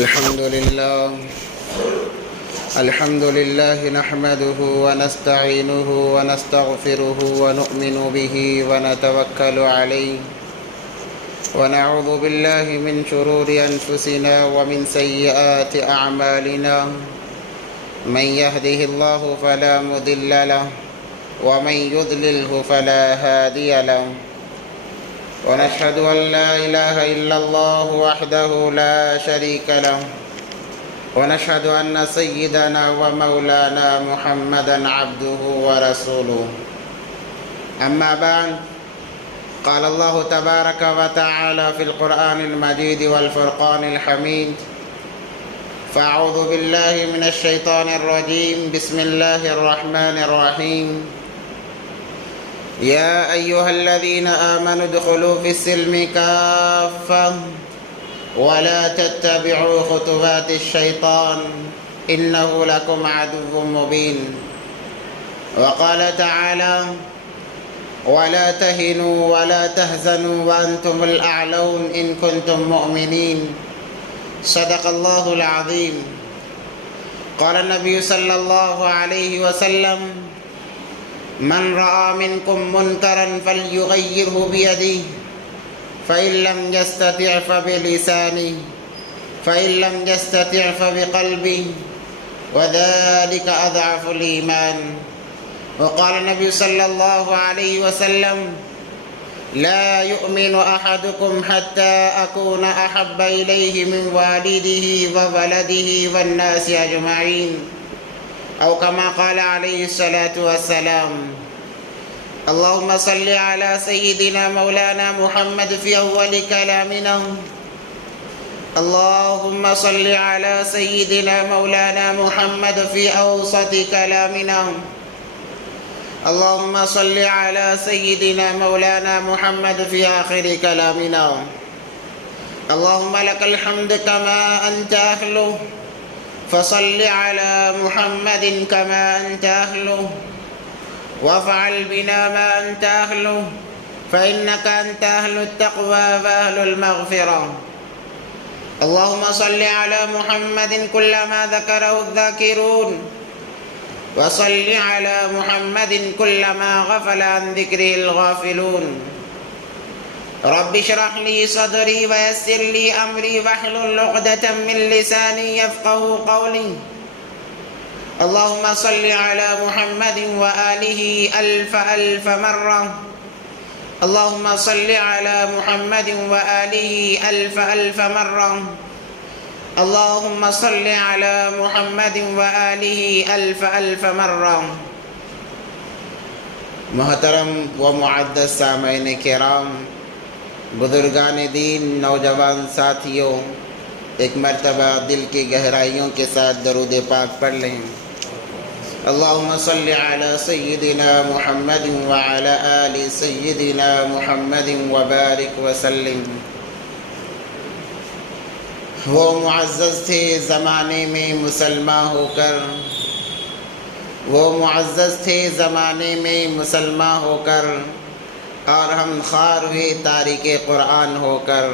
الحمد لله نحمده ونستعينه ونستغفره ونؤمن به ونتوكل عليه ونعوذ بالله من شرور أنفسنا ومن سيئات أعمالنا من يهده الله فلا مضل له ومن يضلله فلا هادي له ونشهد أن لا إله إلا الله وحده لا شريك له ونشهد أن سيدنا ومولانا محمدا عبده ورسوله أما بعد قال الله تبارك وتعالى في القرآن المجيد والفرقان الحميد فأعوذ بالله من الشيطان الرجيم بسم الله الرحمن الرحيم يا أيها الذين آمنوا ادخلوا في السلم كافة ولا تتبعوا خطوات الشيطان إنه لكم عدو مبين وقال تعالى ولا تهنوا ولا تحزنوا وأنتم الأعلون إن كنتم مؤمنين صدق الله العظيم قال النبي صلى الله عليه وسلم من رأى منكم منكرا فليغيره بيده فإن لم يستطع فبلسانه فإن لم يستطع فبقلبه وذلك أضعف الإيمان وقال النبي صلى الله عليه وسلم لا يؤمن أحدكم حتى أكون أحب إليه من والده وولده والناس أجمعين أو كما قال عليه الصلاة والسلام اللهم صل على سيدنا مولانا محمد في أول كلامنا اللهم صل على سيدنا مولانا محمد في أوسط كلامنا اللهم صل على سيدنا مولانا محمد في آخر كلامنا اللهم لك الحمد كما أنت أهله فصل على محمد كما أنت أهله وافعل بنا ما أنت أهله فإنك أنت أهل التقوى وأهل المغفرة اللهم صل على محمد كلما ذكره الذاكرون وصل على محمد كلما غفل عن ذكره الغافلون رب اشرح لي صدري ويسر لي أمري واحلل عقدة من لساني يفقه قولي اللهم صل على محمد وآله ألف ألف مرة اللهم صل على محمد وآله ألف ألف مرة اللهم صل على محمد وآله ألف ألف مرة محترم و معزز سامعین کرام، بزرگان دین، نوجوان ساتھیوں، ایک مرتبہ دل کی گہرائیوں کے ساتھ درود پاک پڑھ لیں۔ اللهم صل على سيدنا محمد وعلى آل سيدنا محمد وبارك وسلم۔ وہ معزز تھے زمانے میں مسلمان ہو کر، وہ معزز تھے زمانے میں مسلمان ہو کر، اور ہم خوار ہوئے تارک قرآن ہو کر۔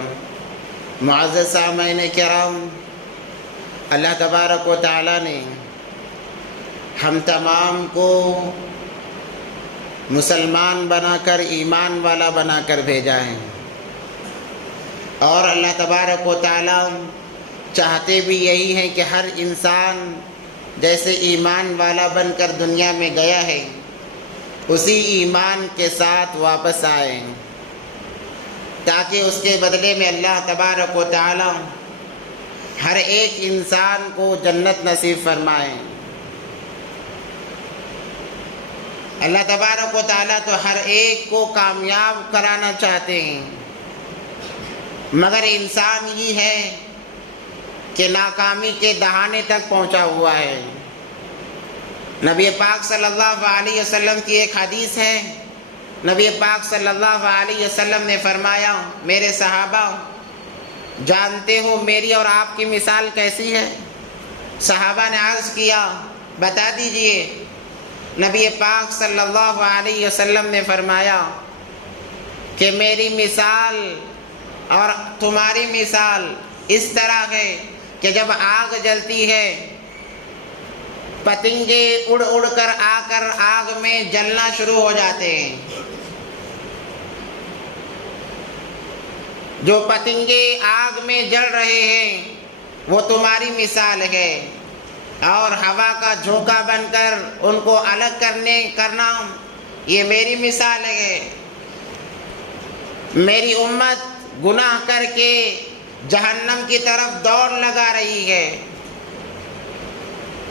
معزز سامعین کرام، اللہ تبارک و تعالیٰ نے ہم تمام کو مسلمان بنا کر، ایمان والا بنا کر بھیجا ہے، اور اللہ تبارک و تعالیٰ چاہتے بھی یہی ہیں کہ ہر انسان جیسے ایمان والا بن کر دنیا میں گیا ہے اسی ایمان کے ساتھ واپس آئے، تاکہ اس کے بدلے میں اللہ تبارک و تعالیٰ ہر ایک انسان کو جنت نصیب فرمائے۔ اللہ تبارک و تعالیٰ تو ہر ایک کو کامیاب کرانا چاہتے ہیں، مگر انسان ہی ہے کہ ناکامی کے دہانے تک پہنچا ہوا ہے۔ نبی پاک صلی اللہ علیہ وسلم کی ایک حدیث ہے، نبی پاک صلی اللہ علیہ وسلم نے فرمایا، میرے صحابہ جانتے ہو میری اور آپ کی مثال کیسی ہے؟ صحابہ نے عرض کیا بتا دیجئے۔ نبی پاک صلی اللہ علیہ وسلم نے فرمایا کہ میری مثال اور تمہاری مثال اس طرح ہے کہ جب آگ جلتی ہے پتنگے اڑ اڑ کر آ کر آگ میں جلنا شروع ہو جاتے ہیں. جو پتنگے آگ میں جل رہے ہیں وہ تمہاری مثال ہے، اور ہوا کا جھونکا بن کر ان کو الگ کرنا یہ میری مثال ہے. میری امت گناہ کر کے جہنم کی طرف دوڑ لگا رہی ہے،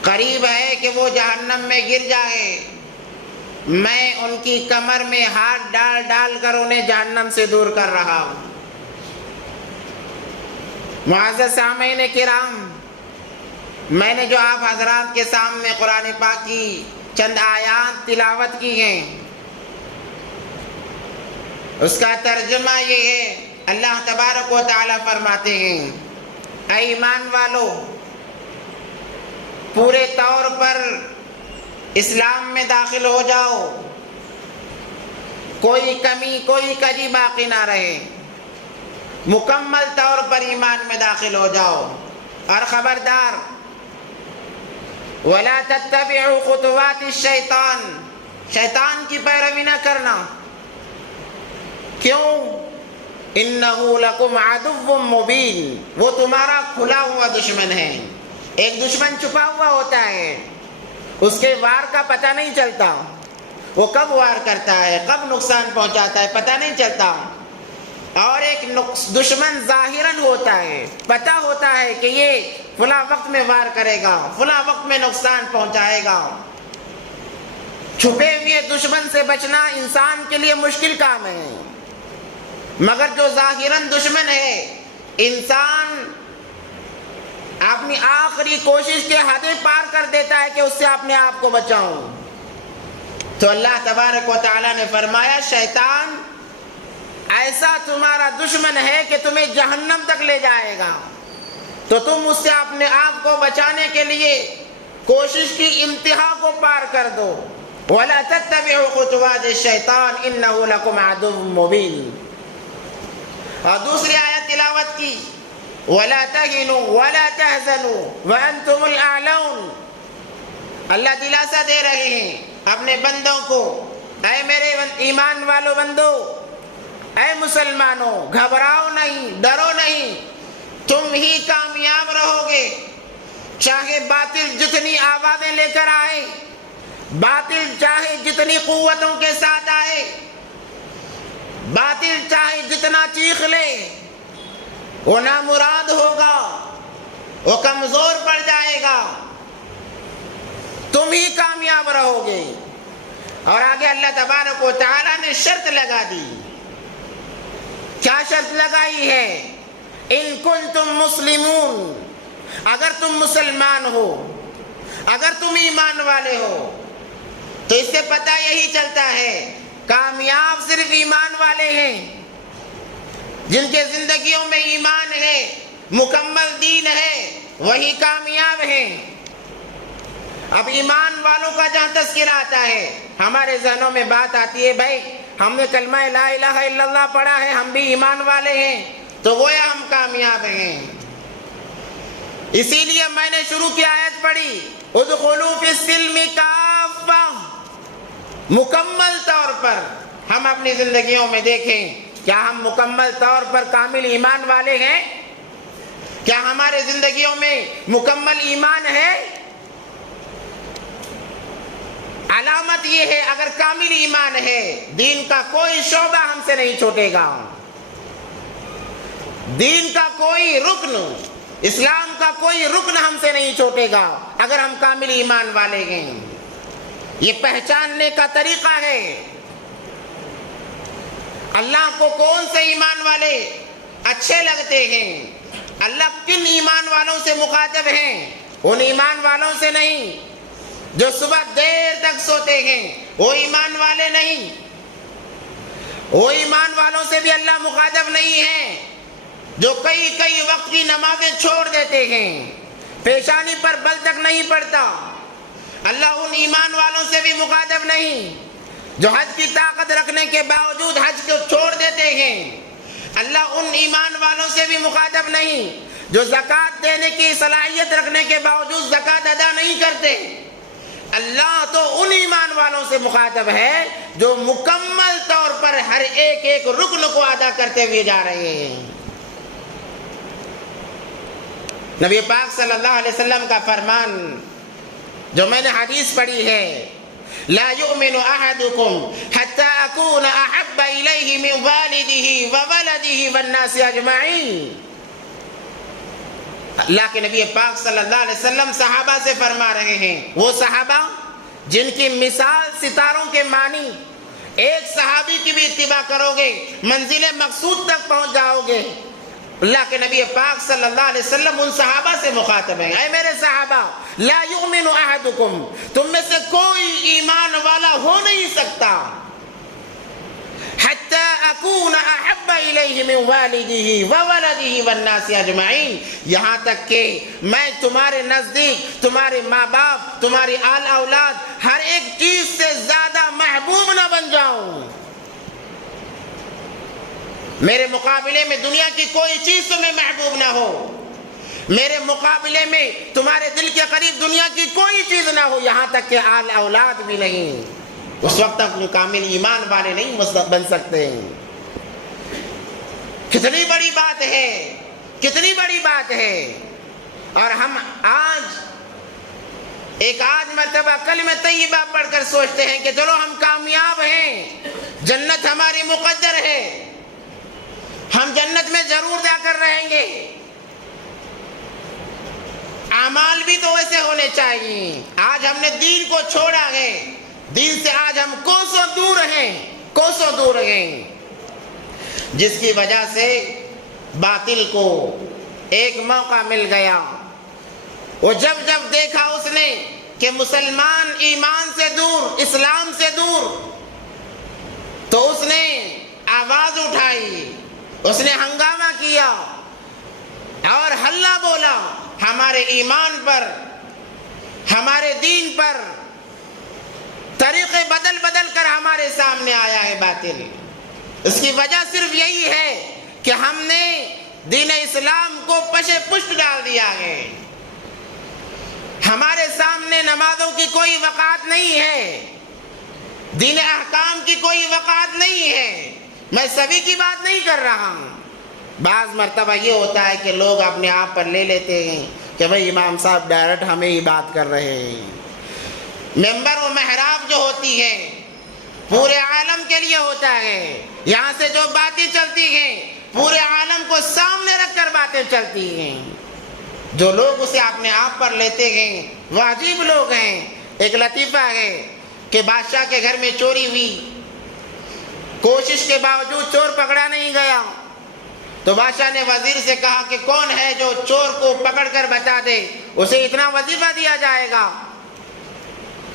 قریب ہے کہ وہ جہنم میں گر جائے. میں ان کی کمر میں ہاتھ ڈال ڈال کر انہیں جہنم سے دور کر رہا ہوں. معزز سامعین کرام، میں نے جو آپ حضرات کے سامنے قرآن پاک کی چند آیات تلاوت کی ہیں اس کا ترجمہ یہ ہے. اللہ تبارک و تعالی فرماتے ہیں اے ایمان والو، پورے طور پر اسلام میں داخل ہو جاؤ، کوئی کمی کوئی کجی باقی نہ رہے، مکمل طور پر ایمان میں داخل ہو جاؤ. اور خبردار وَلَا تَتَّبِعُوا خُطُوَاتِ الشَّيْطَانِ، شیطان کی پیروی نہ کرنا. کیوں؟ اِنَّهُ لَكُمْ عَدُوٌّ مُّبِينٌ، وہ تمہارا کھلا ہوا دشمن ہے. ایک دشمن چھپا ہوا ہوتا ہے، اس کے وار کا پتہ نہیں چلتا، وہ کب وار کرتا ہے کب نقصان پہنچاتا ہے پتہ نہیں چلتا. اور ایک دشمن ظاہراً ہوتا ہے، پتہ ہوتا ہے کہ یہ فلاں وقت میں وار کرے گا، فلاں وقت میں نقصان پہنچائے گا. چھپے ہوئے دشمن سے بچنا انسان کے لیے مشکل کام ہے، مگر جو ظاہراً دشمن ہے انسان اپنی آخری کوشش کے حدیں پار کر دیتا ہے کہ اس سے اپنے آپ کو بچاؤں. تو اللہ تبارک و تعالیٰ نے فرمایا شیطان ایسا تمہارا دشمن ہے کہ تمہیں جہنم تک لے جائے گا، تو تم اس سے اپنے آپ کو بچانے کے لیے کوشش کی انتہا کو پار کر دو. وَلَا تَتَّبِعُوا خُطُوَاتِ الشَّيْطَانِ إِنَّهُ لَكُمْ عَدُوٌّ مُّبِينٌ. اور دوسری آیت تلاوت کی وَلَا تَهِنُوا وَلَا تَحْزَنُوا وَأَنْتُمُ الْأَعْلَوْنَ. اللہ دلاسا دے رہے ہیں اپنے بندوں کو، اے میرے ایمان والو بندو، اے مسلمانوں، گھبراؤ نہیں، ڈرو نہیں، تم ہی کامیاب رہو گے. چاہے باطل جتنی آوازیں لے کر آئے، باطل چاہے جتنی قوتوں کے ساتھ آئے، باطل چاہے جتنا چیخ لے، وہ نامراد ہوگا، وہ کمزور پڑ جائے گا، تم ہی کامیاب رہو گے. اور آگے اللہ تبارک و تعالیٰ نے شرط لگا دی. کیا شرط لگائی ہے؟ ان کنتم مسلمون، اگر تم مسلمان ہو، اگر تم ایمان والے ہو. تو اس سے پتہ یہی چلتا ہے کامیاب صرف ایمان والے ہیں، جن کے زندگیوں میں ایمان ہے، مکمل دین ہے، وہی کامیاب ہیں. اب ایمان والوں کا جہاں تذکرہ آتا ہے ہمارے ذہنوں میں بات آتی ہے بھائی ہم نے کلمہ لا الہ الا اللہ پڑھا ہے، ہم بھی ایمان والے ہیں، تو گویا ہم کامیاب ہیں. اسی لیے میں نے شروع کی آیت پڑھی ادخلوا فی السلم کافہ. مکمل طور پر ہم اپنی زندگیوں میں دیکھیں کیا ہم مکمل طور پر کامل ایمان والے ہیں؟ کیا ہمارے زندگیوں میں مکمل ایمان ہے؟ علامت یہ ہے اگر کامل ایمان ہے دین کا کوئی شعبہ ہم سے نہیں چھوٹے گا، دین کا کوئی رکن، اسلام کا کوئی رکن ہم سے نہیں چھوٹے گا اگر ہم کامل ایمان والے ہیں. یہ پہچاننے کا طریقہ ہے اللہ کو کون سے ایمان والے اچھے لگتے ہیں، اللہ کن ایمان والوں سے مخاطب ہیں. ان ایمان والوں سے نہیں جو صبح دیر تک سوتے ہیں، وہ ایمان والے نہیں. وہ ایمان والوں سے بھی اللہ مخاطب نہیں ہے جو کئی وقت کی نمازیں چھوڑ دیتے ہیں، پیشانی پر بل تک نہیں پڑتا. اللہ ان ایمان والوں سے بھی مخاطب نہیں جو حج کی طاقت رکھنے کے باوجود حج کو چھوڑ دیتے ہیں. اللہ ان ایمان والوں سے بھی مخاطب نہیں جو زکوٰۃ دینے کی صلاحیت رکھنے کے باوجود زکوٰۃ ادا نہیں کرتے، اللہ تو ان ایمان والوں سے مخاطب ہے جو مکمل طور پر ہر ایک ایک رکن کو ادا کرتے ہوئے جا رہے ہیں۔ نبی پاک صلی اللہ علیہ وسلم کا فرمان جو میں نے حدیث پڑھی ہے، لا يؤمن احدكم حتى اكون احب اليه من والده وولده والناس اجمعین۔ اللہ کے نبی پاک صلی اللہ علیہ وسلم صحابہ سے فرما رہے ہیں، وہ صحابہ جن کی مثال ستاروں کے مانی، ایک صحابی کی بھی اتباع کرو گے منزل مقصود تک پہنچ جاؤ گے۔ اللہ کے نبی پاک صلی اللہ علیہ وسلم ان صحابہ سے مخاطب ہیں، اے میرے صحابہ، لا یؤمن احدکم، تم میں سے کوئی ایمان والا ہو نہیں سکتا، حتی اکون احب الیہ من والدہ وولدہ والناس اجمعین، یہاں تک کہ میں تمہارے نزدیک تمہارے ماں باپ، تمہاری آل اولاد، ہر ایک چیز سے زیادہ محبوب نہ بن جاؤں۔ میرے مقابلے میں دنیا کی کوئی چیز تمہیں محبوب نہ ہو، میرے مقابلے میں تمہارے دل کے قریب دنیا کی کوئی چیز نہ ہو، یہاں تک کہ آل اولاد بھی نہیں، اس وقت تک کامل ایمان والے نہیں بن سکتے۔ کتنی بڑی بات ہے، کتنی بڑی بات ہے۔ اور ہم آج مرتبہ کلمہ طیبہ پڑھ کر سوچتے ہیں کہ چلو ہم کامیاب ہیں، جنت ہماری مقدر ہے، ہم جنت میں ضرور جا کر رہیں گے۔ اعمال بھی تو ویسے ہونے چاہیے۔ آج ہم نے دین کو چھوڑا ہے، دین سے آج ہم کوسوں دور ہیں، کوسوں دور ہیں، جس کی وجہ سے باطل کو ایک موقع مل گیا۔ وہ جب دیکھا اس نے کہ مسلمان ایمان سے دور، اسلام سے دور، تو اس نے آواز اٹھائی، اس نے ہنگامہ کیا اور ہلہ بولا، ہمارے ایمان پر، ہمارے دین پر طریقے بدل کر ہمارے سامنے آیا ہے باطل۔ اس کی وجہ صرف یہی ہے کہ ہم نے دین اسلام کو پشے پشت ڈال دیا ہے۔ ہمارے سامنے نمازوں کی کوئی وقعت نہیں ہے، دین احکام کی کوئی وقعت نہیں ہے۔ میں سبھی کی بات نہیں کر رہا ہوں، بعض مرتبہ یہ ہوتا ہے کہ لوگ اپنے آپ پر لے لیتے ہیں کہ بھئی امام صاحب ڈائریکٹ ہمیں ہی بات کر رہے ہیں۔ ممبر و محراب جو ہوتی ہے پورے عالم کے لیے ہوتا ہے، یہاں سے جو باتیں چلتی ہیں پورے عالم کو سامنے رکھ کر باتیں چلتی ہیں۔ جو لوگ اسے اپنے آپ پر لیتے ہیں وہ عجیب لوگ ہیں۔ ایک لطیفہ ہے کہ بادشاہ کے گھر میں چوری ہوئی، کوشش کے باوجود چور پکڑا نہیں گیا، تو بادشاہ نے وزیر سے کہا کہ کون ہے جو چور کو پکڑ کر بتا دے، اسے اتنا وظیفہ دیا جائے گا۔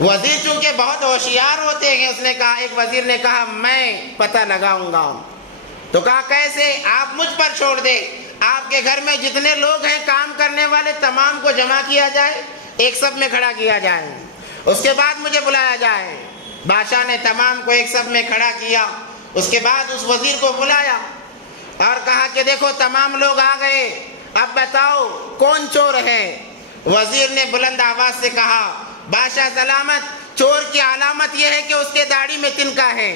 وزیر چونکہ بہت ہوشیار ہوتے ہیں، اس نے کہا، ایک وزیر نے کہا میں پتہ لگاؤں گا۔ تو کہا کیسے؟ آپ مجھ پر چھوڑ دے، آپ کے گھر میں جتنے لوگ ہیں کام کرنے والے تمام کو جمع کیا جائے، ایک صف میں کھڑا کیا جائے، اس کے بعد مجھے بلایا جائے۔ بادشاہ نے تمام کو ایک صف میں کھڑا کیا، اس کے بعد اس وزیر کو بلایا اور کہا کہ دیکھو تمام لوگ آ گئے، اب بتاؤ کون چور ہے؟ وزیر نے بلند آواز سے کہا، بادشاہ سلامت، چور کی علامت یہ ہے کہ اس کے داڑھی میں تنکا ہے۔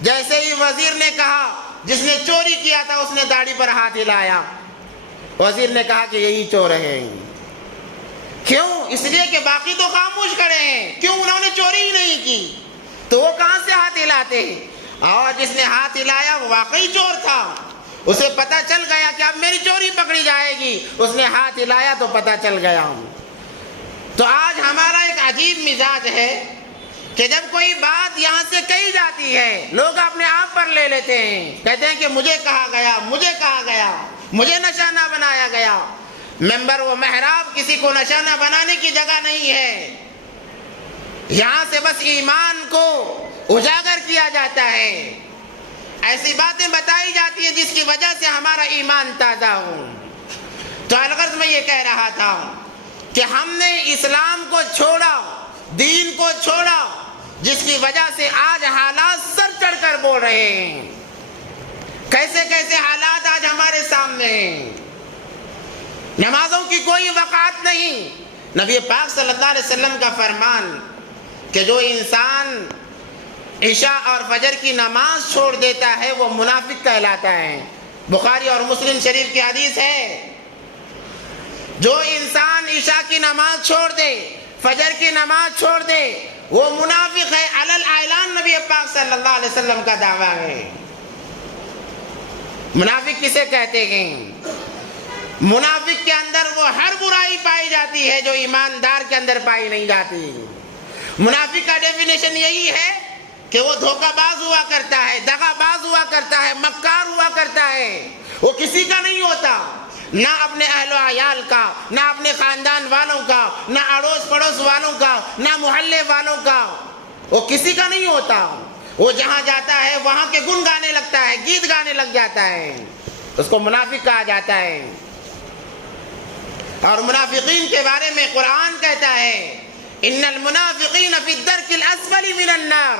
جیسے ہی وزیر نے کہا جس نے چوری کیا تھا اس نے داڑھی پر ہاتھ ہلایا، وزیر نے کہا کہ یہی چور ہے۔ کیوں؟ اس لیے کہ باقی تو خاموش کھڑے ہیں، کیوں؟ انہوں نے چوری ہی نہیں کی، تو وہ کہاں سے ہاتھ ہلاتے؟ اور جس نے ہاتھ ہلایا وہ واقعی چور تھا، اسے پتا چل گیا کہ اب میری چوری پکڑی جائے گی، اس نے ہاتھ ہلایا تو پتا چل گیا۔ تو آج ہمارا ایک عجیب مزاج ہے کہ جب کوئی بات یہاں سے کہی جاتی ہے لوگ اپنے آپ پر لے لیتے ہیں، کہتے ہیں کہ مجھے کہا گیا، مجھے کہا گیا، مجھے نشانہ بنایا گیا۔ ممبر و محراب کسی کو نشانہ بنانے کی جگہ نہیں ہے، یہاں سے بس ایمان کو اجاگر کیا جاتا ہے، ایسی باتیں بتائی جاتی ہیں جس کی وجہ سے ہمارا ایمان تازہ ہو۔ تو الغرض میں یہ کہہ رہا تھا کہ ہم نے اسلام کو چھوڑا، دین کو چھوڑا، جس کی وجہ سے آج حالات سر چڑھ کر بول رہے ہیں۔ کیسے کیسے حالات آج ہمارے سامنے ہیں۔ نمازوں کی کوئی وقات نہیں۔ نبی پاک صلی اللہ علیہ وسلم کا فرمان کہ جو انسان عشاء اور فجر کی نماز چھوڑ دیتا ہے وہ منافق کہلاتا ہے۔ بخاری اور مسلم شریف کی حدیث ہے، جو انسان عشاء کی نماز چھوڑ دے، فجر کی نماز چھوڑ دے، وہ منافق ہے۔ علی الاعلان نبی پاک صلی اللہ علیہ وسلم کا دعویٰ ہے۔ منافق کسے کہتے ہیں؟ منافق کے اندر وہ ہر برائی پائی جاتی ہے جو ایماندار کے اندر پائی نہیں جاتی۔ منافق کا ڈیفینیشن یہی ہے کہ وہ دھوکہ باز ہوا کرتا ہے، دغا باز ہوا کرتا ہے، مکار ہوا کرتا ہے۔ وہ کسی کا نہیں ہوتا، نہ اپنے اہل و عیال کا، نہ اپنے خاندان والوں کا، نہ اڑوس پڑوس والوں کا، نہ محلے والوں کا، وہ کسی کا نہیں ہوتا۔ وہ جہاں جاتا ہے وہاں کے گن گانے لگتا ہے، گیت گانے لگ جاتا ہے، اس کو منافق کہا جاتا ہے۔ اور منافقین کے بارے میں قرآن کہتا ہے ان المنافقین فی الدرک الاسفل من النار،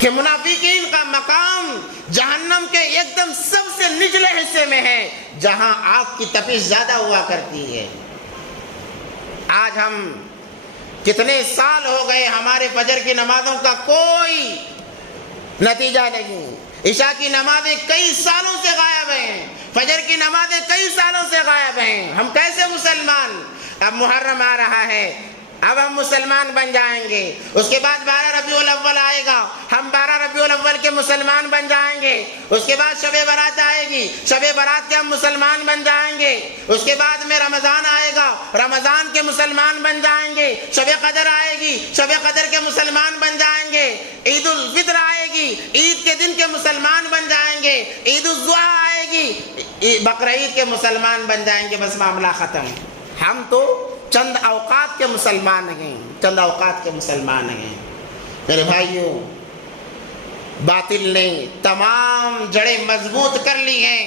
کہ منافقین کا مقام جہنم کے ایک دم سب سے نچلے حصے میں ہے، جہاں آگ کی تپش زیادہ ہوا کرتی ہے۔ آج ہم کتنے سال ہو گئے ہمارے فجر کی نمازوں کا کوئی نتیجہ نہیں۔ عشاء کی نمازیں کئی سالوں سے غائب ہیں، فجر کی نمازیں کئی سالوں سے غائب ہیں۔ ہم کیسے مسلمان؟ اب محرم آ رہا ہے، اب ہم مسلمان بن جائیں گے، اس کے بعد 12 ربیع الاول آئے گا، ہم 12 ربیع الاول کے مسلمان بن جائیں گے، اس کے بعد شب برات آئے گی، شب برات کے ہم مسلمان بن جائیں گے، اس کے بعد میں رمضان آئے گا، رمضان کے مسلمان بن جائیں گے، شب قدر آئے گی، شب قدر کے مسلمان بن جائیں گے، عید الفطر آئے گی، عید کے دن کے مسلمان بن جائیں گے، عید الاضحیٰ آئے گی، بقرعید کے مسلمان بن جائیں گے، بس معاملہ ختم۔ ہم تو چند اوقات کے مسلمان ہیں، چند اوقات کے مسلمان ہیں۔ میرے بھائیوں، باطل نے تمام جڑیں مضبوط کر لی ہیں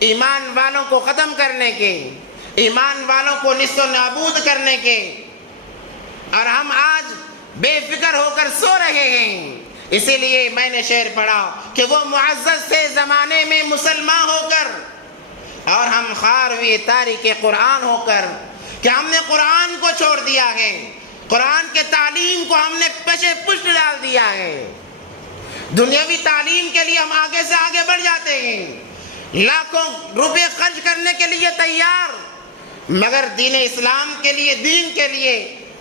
ایمان والوں کو ختم کرنے کے، ایمان والوں کو نیست و نابود کرنے کے، اور ہم آج بے فکر ہو کر سو رہے ہیں۔ اسی لیے میں نے شعر پڑھا کہ وہ معزز تھے زمانے میں مسلمان ہو کر، اور ہم خوار ہوئے تاریخ قرآن ہو کر، کہ ہم نے قرآن کو چھوڑ دیا ہے، قرآن کے تعلیم کو ہم نے پشے پشت ڈال دیا ہے۔ دنیاوی تعلیم کے لیے ہم آگے سے آگے بڑھ جاتے ہیں، لاکھوں روپے خرچ کرنے کے لیے تیار، مگر دین اسلام کے لیے، دین کے لیے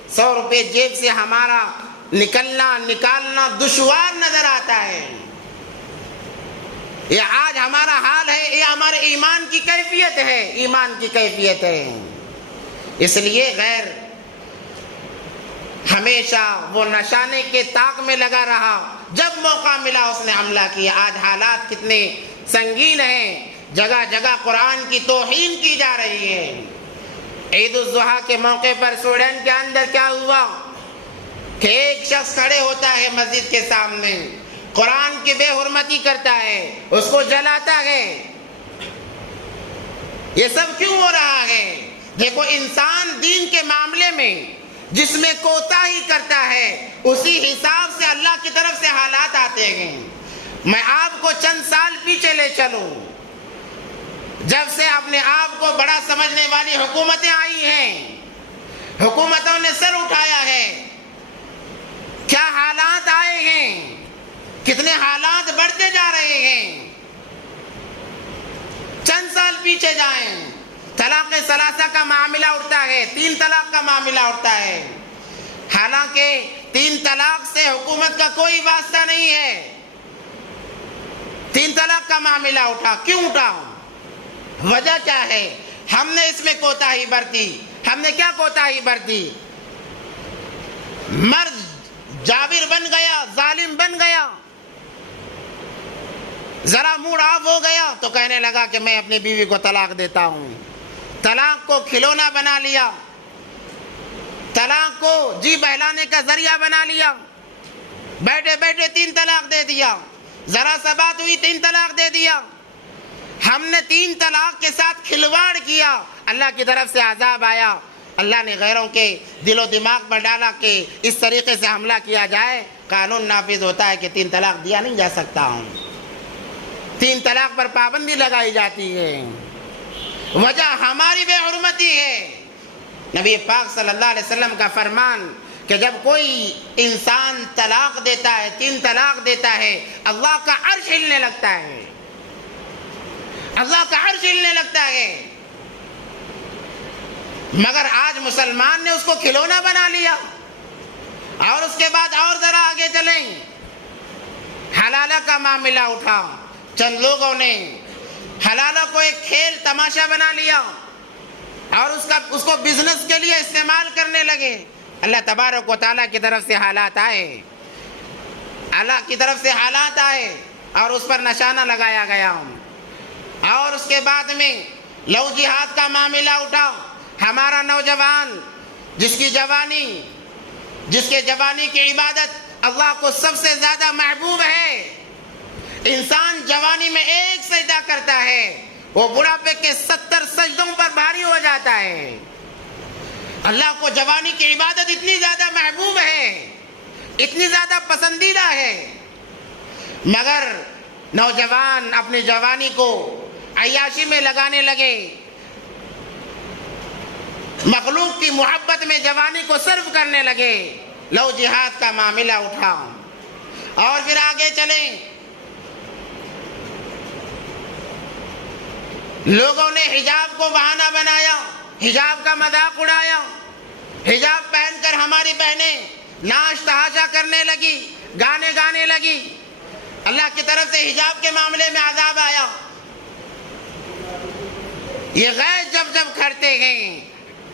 100 روپے جیب سے ہمارا نکالنا دشوار نظر آتا ہے۔ یہ آج ہمارا حال ہے، یہ ہمارے ایمان کی کیفیت ہے، ایمان کی کیفیت ہے۔ اس لیے غیر ہمیشہ وہ نشانے کے طاق میں لگا رہا، جب موقع ملا اس نے حملہ کیا۔ آج حالات کتنے سنگین ہیں، جگہ جگہ قرآن کی توہین کی جا رہی ہے۔ عید الاضحیٰ کے موقع پر سویڈن کے اندر کیا ہوا کہ ایک شخص کھڑے ہوتا ہے مسجد کے سامنے، قرآن کی بے حرمتی کرتا ہے، اس کو جلاتا ہے۔ یہ سب کیوں ہو رہا ہے؟ دیکھو، انسان دین کے معاملے میں جس میں کوتاہی کرتا ہے، اسی حساب سے اللہ کی طرف سے حالات آتے ہیں۔ میں آپ کو چند سال پیچھے لے چلوں، جب سے اپنے آپ کو بڑا سمجھنے والی حکومتیں آئی ہیں، حکومتوں نے سر اٹھایا ہے، کیا حالات آئے ہیں، کتنے حالات بڑھتے جا رہے ہیں۔ چند سال پیچھے جائیں، طلاق ثلاثہ کا معاملہ اٹھتا ہے، 3 طلاق کا معاملہ اٹھتا ہے، حالانکہ 3 طلاق سے حکومت کا کوئی واسطہ نہیں ہے۔ 3 طلاق کا معاملہ اٹھا، کیوں اٹھا؟ وجہ کیا ہے؟ ہم نے اس میں کوتاہی برتی۔ ہم نے کیا کوتاہی برتی؟ مرد جابر بن گیا، ظالم بن گیا، ذرا موڈ آف ہو گیا تو کہنے لگا کہ میں اپنی بیوی کو طلاق دیتا ہوں۔ طلاق کو کھلونا بنا لیا، طلاق کو جی بہلانے کا ذریعہ بنا لیا، بیٹھے بیٹھے 3 طلاق دے دیا، ذرا سا بات ہوئی 3 طلاق دے دیا۔ ہم نے 3 طلاق کے ساتھ کھلواڑ کیا، اللہ کی طرف سے عذاب آیا۔ اللہ نے غیروں کے دل و دماغ پر ڈالا کہ اس طریقے سے حملہ کیا جائے، قانون نافذ ہوتا ہے کہ 3 طلاق دیا نہیں جا سکتا ہوں، 3 طلاق پر پابندی لگائی جاتی ہے۔ وجہ ہماری بے حرمتی ہے۔ نبی پاک صلی اللہ علیہ وسلم کا فرمان کہ جب کوئی انسان طلاق دیتا ہے، 3 طلاق دیتا ہے، اللہ کا عرش ہلنے لگتا ہے، اللہ کا عرش ہلنے لگتا ہے۔ مگر آج مسلمان نے اس کو کھلونا بنا لیا۔ اور اس کے بعد اور ذرا آگے چلیں، حلالہ کا معاملہ اٹھا، چند لوگوں نے حلالہ کو ایک کھیل تماشا بنا لیا اور اس کو بزنس کے لیے استعمال کرنے لگے۔ اللہ تبارک و تعالیٰ کی طرف سے حالات آئے، اللہ کی طرف سے حالات آئے اور اس پر نشانہ لگایا گیا۔ اور اس کے بعد میں لو جہاد کا معاملہ اٹھا۔ ہمارا نوجوان جس کے جوانی کی عبادت اللہ کو سب سے زیادہ محبوب ہے، انسان جوانی میں ایک سجدہ کرتا ہے، وہ بڑھاپے کے 70 سجدوں پر بھاری ہو جاتا ہے۔ اللہ کو جوانی کی عبادت اتنی زیادہ محبوب ہے، اتنی زیادہ پسندیدہ ہے، مگر نوجوان اپنی جوانی کو عیاشی میں لگانے لگے، مخلوق کی محبت میں جوانی کو صرف کرنے لگے۔ لو جہاد کا معاملہ اٹھا اور پھر آگے چلیں، لوگوں نے حجاب کو بہانہ بنایا، حجاب کا مذاق اڑایا، حجاب پہن کر ہماری بہنیں ناچ تماشا کرنے لگی، گانے گانے لگی۔ اللہ کی طرف سے حجاب کے معاملے میں عذاب آیا۔ یہ غیر جب کرتے ہیں،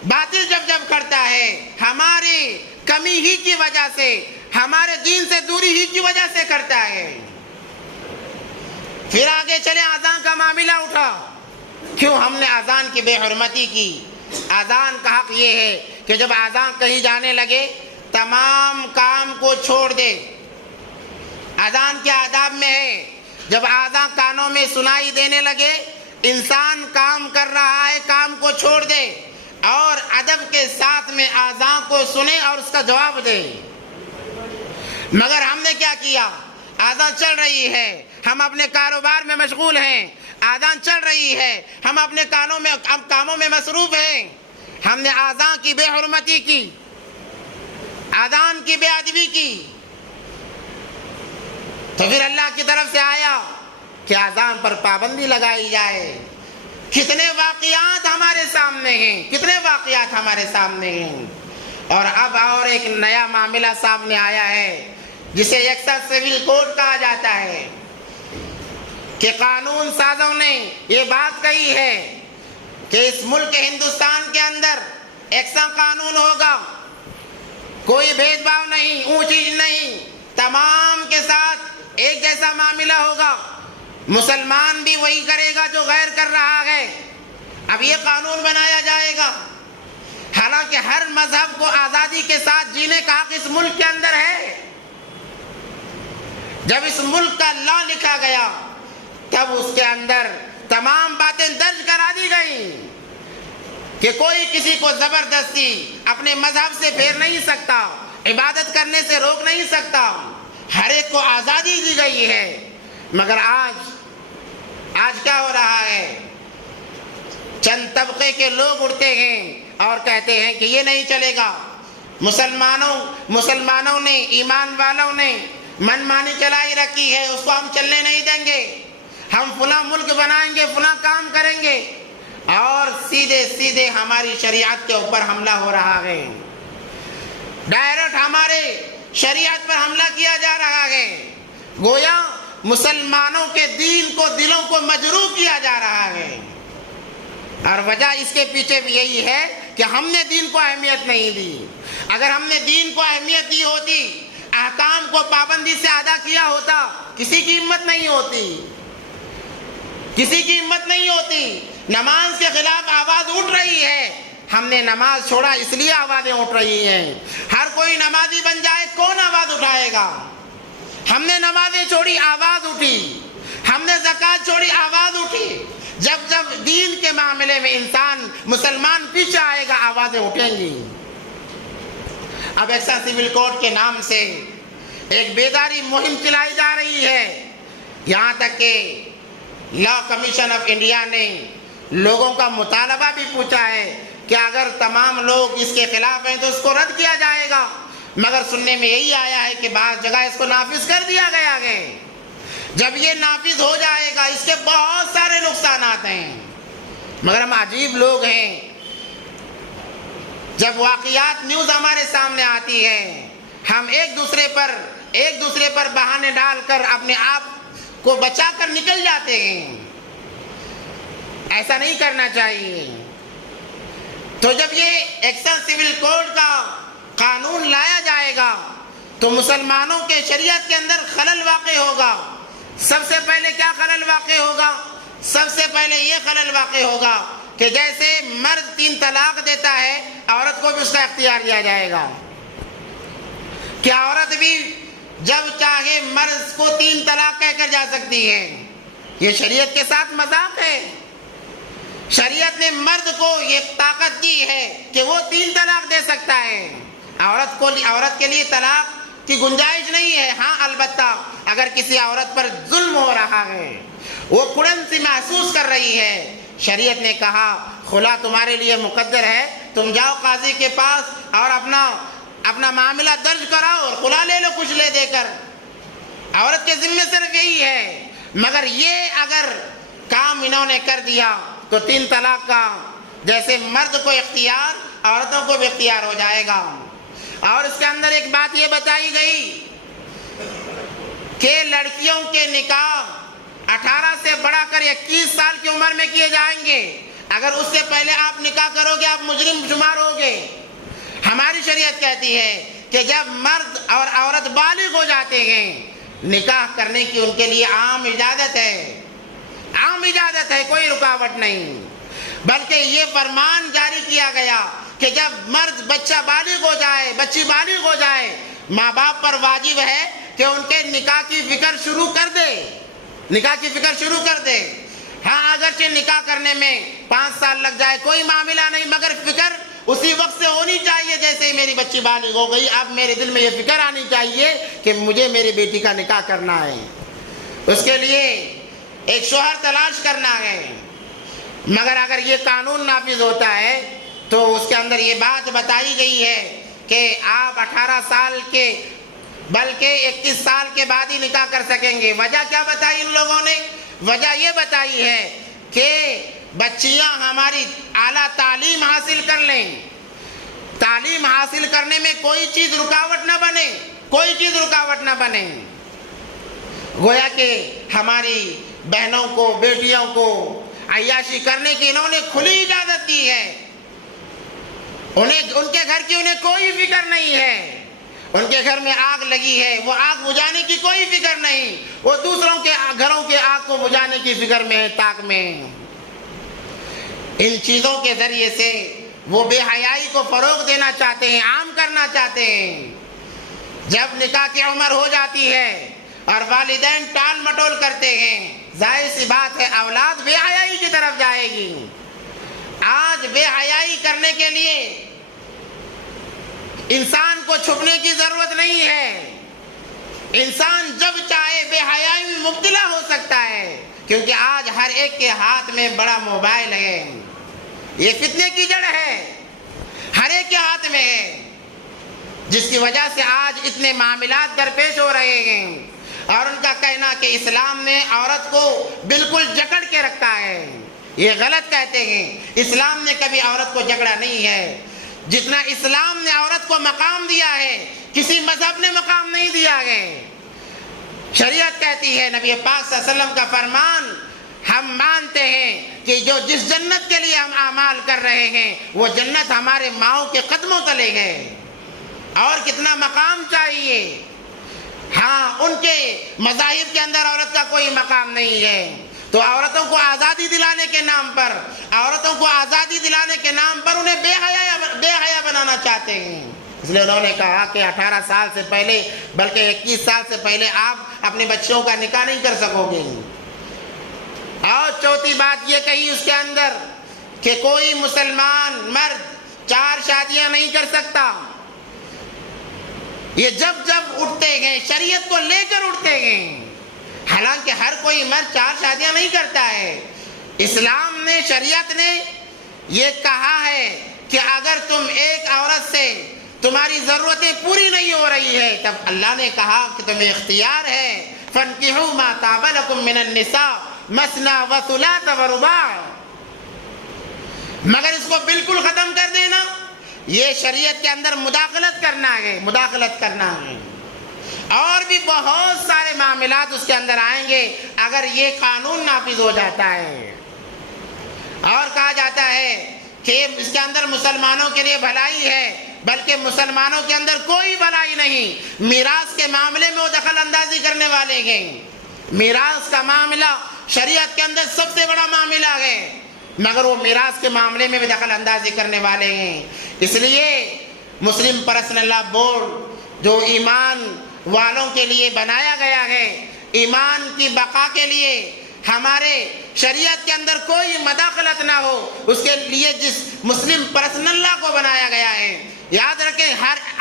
باطل جب کرتا ہے، ہماری کمی ہی کی وجہ سے، ہمارے دین سے دوری ہی کی وجہ سے کرتا ہے۔ پھر آگے چلے، اذان کا معاملہ اٹھا۔ کیوں ہم نے اذان کی بے حرمتی کی؟ اذان کا حق یہ ہے کہ جب اذان کہیں جانے لگے تمام کام کو چھوڑ دے۔ اذان کے آداب میں ہے، جب اذان کانوں میں سنائی دینے لگے، انسان کام کر رہا ہے، کام کو چھوڑ دے اور ادب کے ساتھ میں اذان کو سنے اور اس کا جواب دے۔ مگر ہم نے کیا کیا؟ اذان چل رہی ہے، ہم اپنے کاروبار میں مشغول ہیں، اذان چل رہی ہے، ہم اپنے کاموں میں مصروف ہیں، ہم نے اذان کی بے حرمتی کی، اذان کی بے ادبی کی۔ تو پھر اللہ کی طرف سے آیا کہ اذان پر پابندی لگائی جائے۔ کتنے واقعات ہمارے سامنے ہیں، کتنے واقعات ہمارے سامنے ہیں۔ اور اب اور ایک نیا معاملہ سامنے آیا ہے جسے یکساں سول کوڈ کہا جاتا ہے کہ قانون سازوں نے یہ بات کہی ہے کہ اس ملک ہندوستان کے اندر یکساں قانون ہوگا، کوئی بھید بھاؤ نہیں، اونچ نیچ نہیں، تمام کے ساتھ ایک جیسا معاملہ ہوگا۔ مسلمان بھی وہی کرے گا جو غیر کر رہا ہے۔ اب یہ قانون بنایا جائے گا، حالانکہ ہر مذہب کو آزادی کے ساتھ جینے کا حق اس ملک کے اندر ہے۔ جب اس ملک کا لا لکھا گیا تب اس کے اندر تمام باتیں درج کرا دی گئیں کہ کوئی کسی کو زبردستی اپنے مذہب سے پھیر نہیں سکتا، عبادت کرنے سے روک نہیں سکتا، ہر ایک کو آزادی دی گئی ہے۔ مگر آج کیا ہو رہا ہے؟ چند طبقے کے لوگ اٹھتے ہیں اور کہتے ہیں کہ یہ نہیں چلے گا۔ مسلمانوں نے، ایمان والوں نے من مانی چلائی رکھی ہے، اس کو ہم چلنے نہیں دیں گے، ہم فلاں ملک بنائیں گے، فلاں کام کریں گے، اور سیدھے ہماری شریعت کے اوپر حملہ ہو رہا ہے۔ ڈائریکٹ ہمارے شریعت پر حملہ کیا جا رہا ہے، گویا مسلمانوں کے دین کو، دلوں کو مجروح کیا جا رہا ہے۔ اور وجہ اس کے پیچھے بھی یہی ہے کہ ہم نے دین کو اہمیت نہیں دی۔ اگر ہم نے دین کو اہمیت دی ہوتی، احکام کو پابندی سے ادا کیا ہوتا، کسی کی ہمت نہیں ہوتی، کسی کی ہمت نہیں ہوتی۔ نماز کے خلاف آواز اٹھ رہی ہے، ہم نے نماز چھوڑا اس لیے آوازیں اٹھ رہی ہیں۔ ہر کوئی نمازی بن جائے، کون آواز اٹھائے گا؟ ہم نے نمازیں چھوڑی، آواز اٹھی، ہم نے زکوٰۃ چھوڑی، آواز اٹھی۔ جب دین کے معاملے میں مسلمان پیچھے آئے گا، آوازیں اٹھیں گی۔ اب ایکسا سول کوڈ کے نام سے ایک بیداری مہم چلائی جا رہی ہے، یہاں تک کہ لا کمیشن آف انڈیا نے لوگوں کا مطالبہ بھی پوچھا ہے کہ اگر تمام لوگ اس کے خلاف ہیں تو اس کو رد کیا جائے گا، مگر سننے میں یہی آیا ہے کہ بعض جگہ اس کو نافذ کر دیا گیا ہے۔ جب یہ نافذ ہو جائے گا اس کے بہت سارے نقصانات ہیں، مگر ہم عجیب لوگ ہیں، جب واقعات نیوز ہمارے سامنے آتی ہے ہم ایک دوسرے پر بہانے ڈال کر اپنے آپ کو بچا کر نکل جاتے ہیں۔ ایسا نہیں کرنا چاہیے۔ تو جب یہ ایکشن سول کوڈ کا قانون لایا جائے گا تو مسلمانوں کے شریعت کے اندر خلل واقع ہوگا۔ سب سے پہلے کیا خلل واقع ہوگا؟ سب سے پہلے یہ خلل واقع ہوگا کہ جیسے مرد 3 طلاق دیتا ہے عورت کو بھی اس کا اختیار دیا جائے گا کہ عورت بھی جب چاہے مرد کو 3 طلاق کہہ کر جا سکتی ہے۔ یہ شریعت کے ساتھ مذاق ہے۔ شریعت نے مرد کو یہ طاقت دی ہے کہ وہ 3 طلاق دے سکتا ہے۔ عورت کے لیے طلاق کی گنجائش نہیں ہے۔ ہاں البتہ اگر کسی عورت پر ظلم ہو رہا ہے، وہ کڑن سی محسوس کر رہی ہے، شریعت نے کہا خلا تمہارے لیے مقدر ہے، تم جاؤ قاضی کے پاس اور اپنا معاملہ درج کراؤ اور خلا لے لو کچھ لے دے کر۔ عورت کے ذمہ صرف یہی ہے، مگر یہ اگر کام انہوں نے کر دیا تو 3 طلاق کا جیسے مرد کو اختیار عورتوں کو بھی اختیار ہو جائے گا۔ اور اس کے اندر ایک بات یہ بتائی گئی کہ لڑکیوں کے نکاح 18 سے بڑھا کر 21 سال کی عمر میں کیے جائیں گے۔ اگر اس سے پہلے آپ نکاح کرو گے آپ مجرم شمار ہوگے۔ ہماری شریعت کہتی ہے کہ جب مرد اور عورت بالغ ہو جاتے ہیں نکاح کرنے کی ان کے لیے عام اجازت ہے، عام اجازت ہے، کوئی رکاوٹ نہیں۔ بلکہ یہ فرمان جاری کیا گیا کہ جب مرد بچہ بالغ ہو جائے، بچی بالغ ہو جائے، ماں باپ پر واجب ہے کہ ان کے نکاح کی فکر شروع کر دے، نکاح کی فکر شروع کر دے۔ ہاں اگرچہ نکاح کرنے میں 5 سال لگ جائے کوئی معاملہ نہیں، مگر فکر اسی وقت سے ہونی چاہیے جیسے ہی میری بچی بالغ ہو گئی، اب میرے دل میں یہ فکر آنی چاہیے کہ مجھے میری بیٹی کا نکاح کرنا ہے، اس کے لیے ایک شوہر تلاش کرنا ہے۔ مگر اگر یہ قانون نافذ ہوتا ہے تو اس کے اندر یہ بات بتائی گئی ہے کہ آپ 18 سال کے بلکہ 21 سال کے بعد ہی نکاح کر سکیں گے۔ وجہ کیا بتائی ان لوگوں نے؟ وجہ یہ بتائی ہے کہ بچیاں ہماری اعلیٰ تعلیم حاصل کر لیں، تعلیم حاصل کرنے میں کوئی چیز رکاوٹ نہ بنے، کوئی چیز رکاوٹ نہ بنے۔ گویا کہ ہماری بہنوں کو، بیٹیوں کو عیاشی کرنے کی انہوں نے کھلی اجازت دی ہے۔ ان کے گھر کی انہیں کوئی فکر نہیں ہے۔ ان کے گھر میں آگ لگی ہے، وہ آگ بجھانے کی کوئی فکر نہیں، وہ دوسروں کے گھروں کے آگ کو بجھانے کی فکر میں ہے، طاق میں۔ ان چیزوں کے ذریعے سے وہ بے حیائی کو فروغ دینا چاہتے ہیں، عام کرنا چاہتے ہیں۔ جب نکاح کی عمر ہو جاتی ہے اور والدین ٹال مٹول کرتے ہیں، ظاہر سی بات ہے اولاد بے حیائی کی طرف جائے گی۔ آج بے حیائی کرنے کے لیے انسان کو چھپنے کی ضرورت نہیں ہے۔ انسان جب چاہے بے حیائی میں مبتلا ہو سکتا ہے، کیونکہ آج ہر ایک کے ہاتھ میں بڑا موبائل ہے۔ یہ فتنے کی جڑ ہے، ہر ایک کے ہاتھ میں ہے، جس کی وجہ سے آج اتنے معاملات درپیش ہو رہے ہیں۔ اور ان کا کہنا کہ اسلام نے عورت کو بالکل جکڑ کے رکھا ہے، یہ غلط کہتے ہیں۔ اسلام نے کبھی عورت کو جکڑا نہیں ہے۔ جتنا اسلام نے عورت کو مقام دیا ہے کسی مذہب نے مقام نہیں دیا ہے۔ شریعت کہتی ہے، نبی پاک صلی اللہ علیہ وسلم کا فرمان، ہم مانتے ہیں کہ جس جنت کے لیے ہم اعمال کر رہے ہیں وہ جنت ہمارے ماؤں کے قدموں تلے ہے۔ اور کتنا مقام چاہیے۔ ہاں ان کے مذاہب کے اندر عورت کا کوئی مقام نہیں ہے، تو عورتوں کو آزادی دلانے کے نام پر، عورتوں کو آزادی دلانے کے نام پر انہیں بے حیا بنانا چاہتے ہیں۔ اس لیے انہوں نے کہا کہ 18 سال سے پہلے بلکہ 21 سال سے پہلے آپ اپنے بچوں کا نکاح نہیں کر سکو گے۔ اور چوتھی بات یہ کہی اس کے اندر کہ کوئی مسلمان مرد 4 شادیاں نہیں کر سکتا۔ یہ جب اٹھتے ہیں شریعت کو لے کر اٹھتے ہیں، حالانکہ ہر کوئی مرد 4 شادیاں نہیں کرتا ہے۔ اسلام نے، شریعت نے یہ کہا ہے کہ اگر تم ایک عورت سے تمہاری ضرورتیں پوری نہیں ہو رہی ہے، تب اللہ نے کہا کہ تمہیں اختیار ہے فَانْكِحُوا مَا طَابَ لَكُم مِّنَ النِّسَاءِ مَثْنَىٰ وَثُلَاثَ وَرُبَاعَ، مگر اس کو بالکل ختم کر دینا، یہ شریعت کے اندر مداخلت کرنا ہے، مداخلت کرنا ہے۔ اور بھی بہت سارے معاملات اس کے اندر آئیں گے اگر یہ قانون نافذ ہو جاتا ہے۔ اور کہا جاتا ہے کہ اس کے اندر مسلمانوں کے لیے بھلائی ہے، بلکہ مسلمانوں کے اندر کوئی بھلائی نہیں۔ میراث کے معاملے میں وہ دخل اندازی کرنے والے ہیں۔ میراث کا معاملہ شریعت کے اندر سب سے بڑا معاملہ ہے، مگر وہ میراث کے معاملے میں بھی دخل اندازی کرنے والے ہیں۔ اس لیے مسلم پرسنل لا بورڈ جو ایمان والوں کے لیے بنایا گیا ہے، ایمان کی بقا کے لیے ہمارے شریعت کے اندر کوئی مداخلت نہ ہو، اس کے لیے جس مسلم پرسنل لا کو بنایا گیا ہے، یاد رکھیں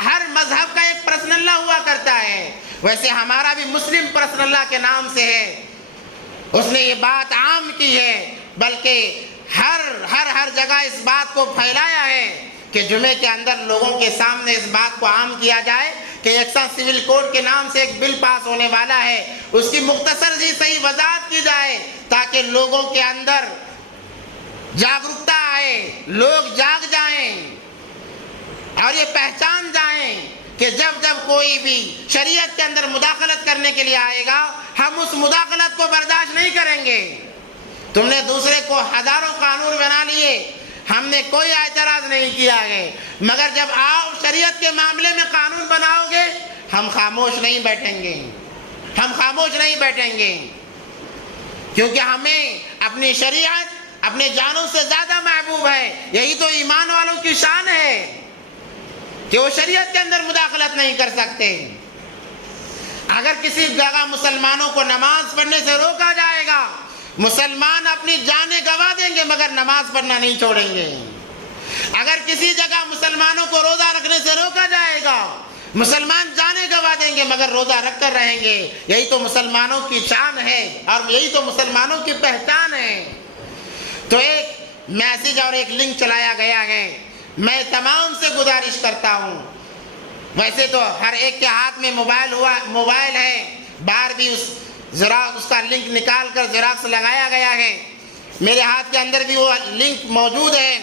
ہر مذہب کا ایک پرسنل لا ہوا کرتا ہے، ویسے ہمارا بھی مسلم پرسنل لا کے نام سے ہے۔ اس نے یہ بات عام کی ہے، بلکہ ہر جگہ اس بات کو پھیلایا ہے کہ جمعے کے اندر لوگوں کے سامنے اس بات کو عام کیا جائے کہ یکساں سول کوڈ کے نام سے ایک بل پاس ہونے والا ہے، اس کی مختصر سی صحیح وضاحت کی جائے تاکہ لوگوں کے اندر جاگرکتا آئے، لوگ جاگ جائیں اور یہ پہچان جائیں کہ جب کوئی بھی شریعت کے اندر مداخلت کرنے کے لیے آئے گا، ہم اس مداخلت کو برداشت نہیں کریں گے۔ تم نے دوسرے کو ہزاروں قانون بنا لیے، ہم نے کوئی اعتراض نہیں کیا ہے، مگر جب آپ شریعت کے معاملے میں قانون بناؤ گے، ہم خاموش نہیں بیٹھیں گے، ہم خاموش نہیں بیٹھیں گے، کیونکہ ہمیں اپنی شریعت اپنے جانوں سے زیادہ محبوب ہے۔ یہی تو ایمان والوں کی شان ہے کہ وہ شریعت کے اندر مداخلت نہیں کر سکتے۔ اگر کسی جگہ مسلمانوں کو نماز پڑھنے سے روکا جائے گا، مسلمان اپنی جانیں گنوا دیں گے مگر نماز پڑھنا نہیں چھوڑیں گے۔ اگر کسی جگہ مسلمانوں کو روزہ رکھنے سے روکا جائے گا، مسلمان جانیں گنوا دیں گے مگر روزہ رکھ کر رہیں گے۔ یہی تو مسلمانوں کی شان ہے اور یہی تو مسلمانوں کی پہچان ہے۔ تو ایک میسیج اور ایک لنک چلایا گیا ہے، میں تمام سے گزارش کرتا ہوں، ویسے تو ہر ایک کے ہاتھ میں موبائل ہے، باہر بھی اس کا لنک نکال کر زیراکس لگایا گیا ہے، میرے ہاتھ کے اندر بھی وہ لنک موجود ہے،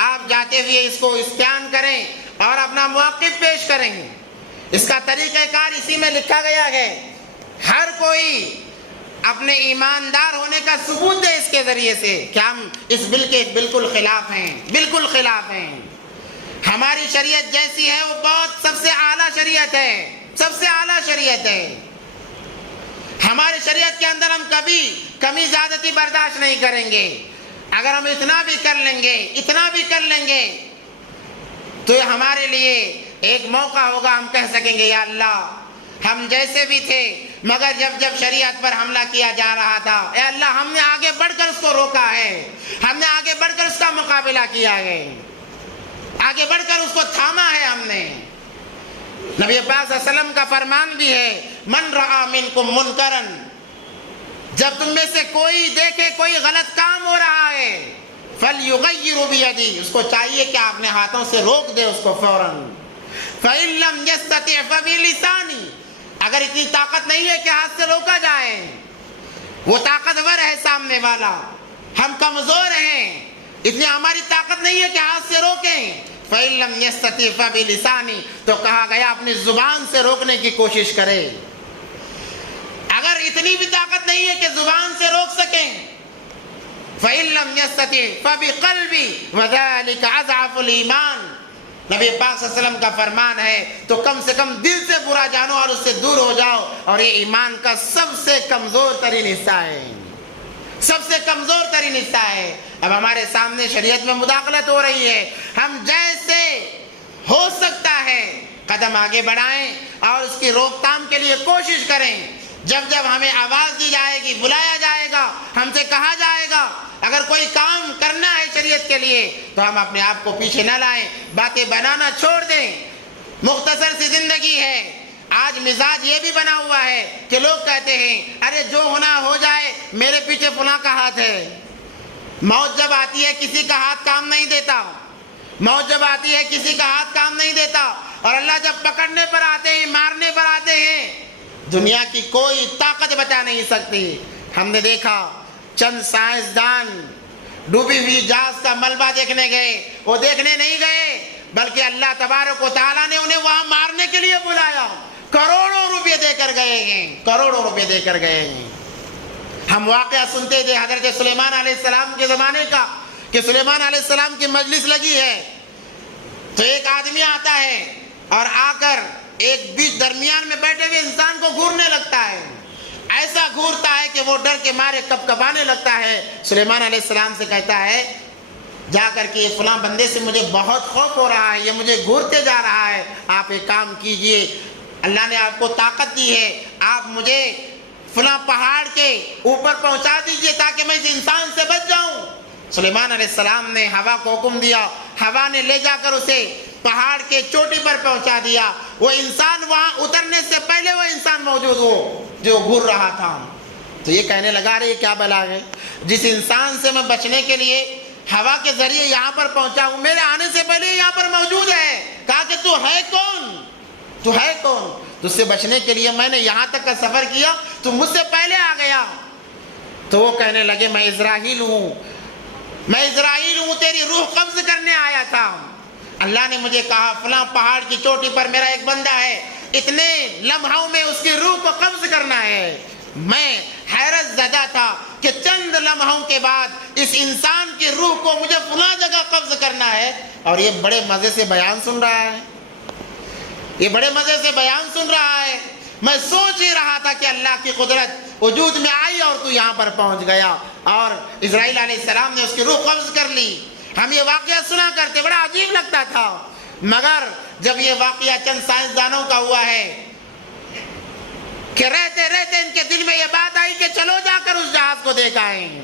آپ جاتے ہوئے اس کو اسکین کریں اور اپنا موقف پیش کریں۔ اس کا طریقہ کار اسی میں لکھا گیا ہے، ہر کوئی اپنے ایماندار ہونے کا ثبوت دے اس کے ذریعے سے کہ ہم اس بل کے بالکل خلاف ہیں، بالکل خلاف ہیں۔ ہماری شریعت جیسی ہے وہ بہت سب سے اعلیٰ شریعت ہے، سب سے اعلیٰ شریعت ہے۔ ہماری شریعت کے اندر ہم کبھی کمی زیادتی برداشت نہیں کریں گے۔ اگر ہم اتنا بھی کر لیں گے تو ہمارے لیے ایک موقع ہوگا، ہم کہہ سکیں گے یا اللہ ہم جیسے بھی تھے، مگر جب شریعت پر حملہ کیا جا رہا تھا، اے اللہ ہم نے آگے بڑھ کر اس کو روکا ہے، ہم نے آگے بڑھ کر اس کا مقابلہ کیا ہے، آگے بڑھ کر اس کو تھاما ہے ہم نے۔ نبی پاک صلی اللہ علیہ وسلم کا فرمان بھی ہے، من رعا منکم منکرن، جب تم میں سے کوئی دیکھے کوئی غلط کام ہو رہا ہے، فلیغیر بیدی، اس کو چاہیے کہ آپ نے ہاتھوں سے روک دے اس کو فوراً۔ فإن لم يستطع فبلسانہ، اگر اتنی طاقت نہیں ہے کہ ہاتھ سے روکا جائے، وہ طاقتور ہے سامنے والا، ہم کمزور ہیں، اتنی ہماری طاقت نہیں ہے کہ ہاتھ سے روکیں، فإن لم يستطع فبلسانہ، تو کہا گیا اپنی زبان سے روکنے کی کوشش کرے۔ اگر اتنی بھی طاقت نہیں ہے کہ زبان سے روک سکیں، فإن لم يستطع فبقلبہ وذلک اضعف الایمان، نبی پاک صلی اللہ علیہ وسلم کا فرمان ہے تو کم سے کم دل سے برا جانو اور اس سے دور ہو جاؤ، اور یہ ایمان کا سب سے کمزور ترین حصہ ہے، سب سے کمزور ترین حصہ ہے۔ اب ہمارے سامنے شریعت میں مداخلت ہو رہی ہے، ہم جیسے ہو سکتا ہے قدم آگے بڑھائیں اور اس کی روک تھام کے لیے کوشش کریں۔ جب ہمیں آواز دی جائے گی، بلایا جائے گا، ہم سے کہا جائے گا اگر کوئی کام کرنا ہے شریعت کے لیے تو ہم اپنے آپ کو پیچھے نہ لائیں، باتیں بنانا چھوڑ دیں۔ مختصر سی زندگی ہے، آج مزاج یہ بھی بنا ہوا ہے کہ لوگ کہتے ہیں ارے جو ہونا ہو جائے، میرے پیچھے فلاں کا ہاتھ ہے، موت جب آتی ہے کسی کا ہاتھ کام نہیں دیتا، موت جب آتی ہے کسی کا ہاتھ کام نہیں دیتا، اور اللہ جب پکڑنے پر آتے ہیں، مارنے پر آتے ہیں، دنیا کی کوئی طاقت بچا نہیں سکتی۔ ہم نے دیکھا چند سائنسدان ڈوبی ہوئی جہاز کا ملبہ دیکھنے گئے، وہ دیکھنے نہیں گئے بلکہ اللہ تبارک و تعالیٰ نے انہیں وہاں مارنے کے لیے بلایا، کروڑوں روپے دے کر گئے ہیں، کروڑوں روپے دے کر گئے ہیں۔ ہم واقعہ سنتے تھے حضرت سلیمان علیہ السلام کے زمانے کا کہ سلیمان علیہ السلام کی مجلس لگی ہے تو ایک آدمی آتا ہے اور آ کر ایک بیچ درمیان میں بیٹھے ہوئے انسان کو گھورنے لگتا ہے، ایسا گھورتا ہے کہ وہ ڈر کے مارے کب کبانے لگتا ہے۔ سلیمان علیہ السلام سے کہتا ہے جا کر کے فلاں بندے سے مجھے بہت خوف ہو رہا ہے، یہ مجھے گھورتے جا رہا ہے، آپ ایک کام کیجئے، اللہ نے آپ کو طاقت دی ہے، آپ مجھے فلاں پہاڑ کے اوپر پہنچا دیجئے تاکہ میں اس انسان سے بچ جاؤں۔ سلیمان علیہ السلام نے ہوا کو حکم دیا، ہوا نے لے جا کر اسے پہاڑ کے چوٹی پر پہنچا دیا، وہ انسان وہاں اترنے سے پہلے وہ انسان موجود ہو جو گھور رہا تھا۔ تو یہ کہنے لگا رہے کیا بلا ہے، جس انسان سے میں بچنے کے لیے ہوا کے ذریعے یہاں پر پہنچا ہوں، میرے آنے سے پہلے یہاں پر موجود ہے۔ کہا کہ تو ہے کون، تو ہے کون؟ تجھ سے بچنے کے لیے میں نے یہاں تک کا سفر کیا، تو مجھ سے پہلے آ گیا۔ تو وہ کہنے لگے میں اسرائیل ہوں، میں اسرائیل ہوں، تیری روح قبض کرنے آیا تھا۔ اللہ نے مجھے کہا فلاں پہاڑ کی چوٹی پر میرا ایک بندہ ہے، اتنے لمحوں میں اس کی روح کو قبض کرنا ہے۔ میں حیرت زدہ تھا کہ چند لمحوں کے بعد اس انسان کی روح کو مجھے فلاں جگہ قبض کرنا ہے، اور یہ بڑے مزے سے بیان سن رہا ہے، یہ بڑے مزے سے بیان سن رہا ہے۔ میں سوچ ہی رہا تھا کہ اللہ کی قدرت وجود میں آئی اور تو یہاں پر پہنچ گیا، اور اسرائیل علیہ السلام نے اس کی روح قبض کر لی۔ ہم یہ واقعہ سنا کرتے، بڑا عجیب لگتا تھا، مگر جب یہ واقعہ چند سائنسدانوں کا ہوا ہے کہ رہتے رہتے ان کے دل میں یہ بات آئی کہ چلو جا کر اس جہاز کو دیکھ آئیں،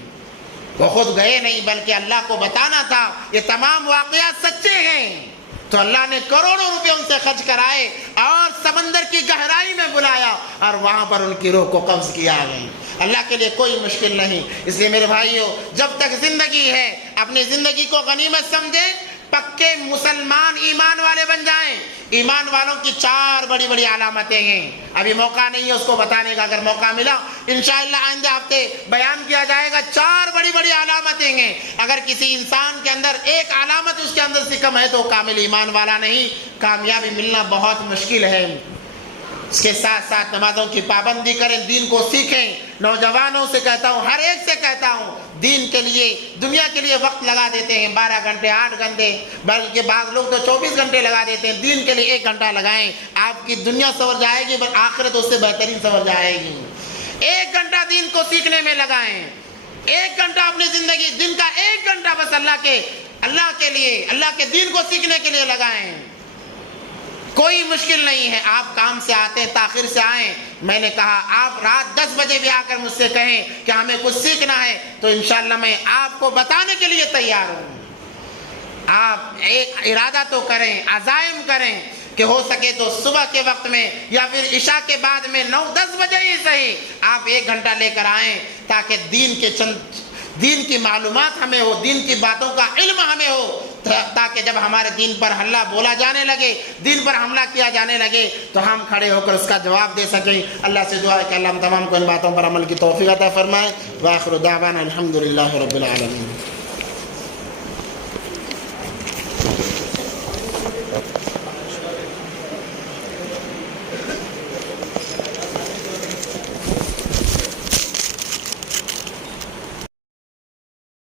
وہ خود گئے نہیں بلکہ اللہ کو بتانا تھا یہ تمام واقعات سچے ہیں، تو اللہ نے کروڑوں روپے ان سے خرچ کرائے اور سمندر کی گہرائی میں بلایا اور وہاں پر ان کی روح کو قبض کیا گیا۔ اللہ کے لیے کوئی مشکل نہیں، اس لیے میرے بھائیو جب تک زندگی ہے اپنی زندگی کو غنیمت سمجھیں، پکے مسلمان ایمان والے بن جائیں۔ ایمان والوں کی 4 بڑی بڑی علامتیں ہیں، ابھی موقع نہیں ہے اس کو بتانے کا، اگر موقع ملا انشاءاللہ آئندہ ہفتے بیان کیا جائے گا۔ 4 بڑی بڑی علامتیں ہیں، اگر کسی انسان کے اندر ایک علامت اس کے اندر سے کم ہے تو کامل ایمان والا نہیں، کامیابی ملنا بہت مشکل ہے۔ اس کے ساتھ ساتھ نمازوں کی پابندی کریں، دین کو سیکھیں۔ نوجوانوں سے کہتا ہوں، ہر ایک سے کہتا ہوں، دین کے لیے دنیا کے لیے وقت لگا دیتے ہیں 12 گھنٹے 8 گھنٹے، بلکہ بعض لوگ تو 24 گھنٹے لگا دیتے ہیں، دین کے لیے 1 گھنٹہ لگائیں، آپ کی دنیا سنور جائے گی، بس آخرت اس سے بہترین سنور جائے گی۔ 1 گھنٹہ دین کو سیکھنے میں لگائیں، 1 گھنٹہ اپنی زندگی، دن کا 1 گھنٹہ بس اللہ کے لیے، اللہ کے دین کو سیکھنے کے لیے لگائیں۔ کوئی مشکل نہیں ہے، آپ کام سے آتے ہیں تاخیر سے آئیں، میں نے کہا آپ رات 10 بجے بھی آ کر مجھ سے کہیں کہ ہمیں کچھ سیکھنا ہے تو انشاءاللہ میں آپ کو بتانے کے لیے تیار ہوں۔ آپ ایک ارادہ تو کریں، عزائم کریں کہ ہو سکے تو صبح کے وقت میں یا پھر عشاء کے بعد میں 9-10 بجے ہی صحیح آپ 1 گھنٹہ لے کر آئیں، تاکہ دین کی معلومات ہمیں ہو، دین کی باتوں کا علم ہمیں ہو، تاکہ جب ہمارے دین پر حملہ بولا جانے لگے، دین پر حملہ کیا جانے لگے تو ہم کھڑے ہو کر اس کا جواب دے سکیں۔ اللہ سے دعا ہے کہ اللہ ہم تمام کو ان باتوں پر عمل کی توفیق عطا فرمائے۔ وآخر دعوانا الحمدللہ رب العالمین۔